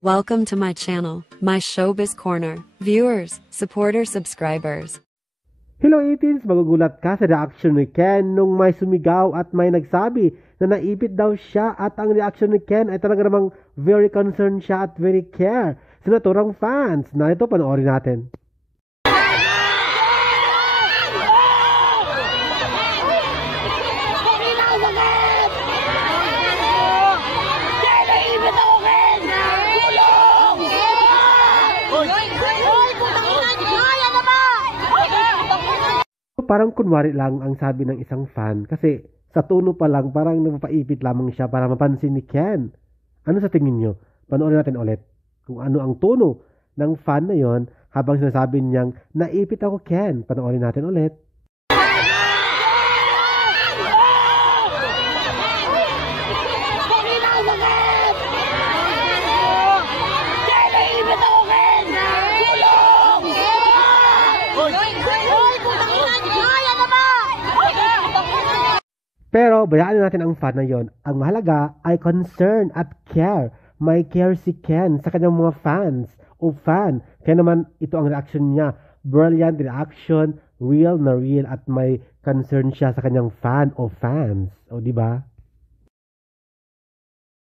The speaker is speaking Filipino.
Welcome to my channel, my Showbiz Corner. Viewers, supporters, subscribers. Hello 18s! Magugulat ka sa reaction ni Ken nung may sumigaw at may nagsabi na naipit daw siya at ang reaction ni Ken ay talaga namang very concerned siya at very care sa naturang fans. Narito, panoorin natin. Parang kunwari lang ang sabi ng isang fan kasi sa tono pa lang parang napapaipit lamang siya para mapansin ni Ken. Ano sa tingin nyo? Panoorin natin ulit kung ano ang tono ng fan na yon habang sinasabi niyang naipit ako Ken. Panoorin natin ulit. Pero bayaan natin ang fan na yon. Ang mahalaga ay concern at care. May care si Ken sa kanyang mga fans o fan. Kaya naman ito ang reaction niya. Brilliant reaction, real na real at may concern siya sa kanyang fan o fans. O di ba?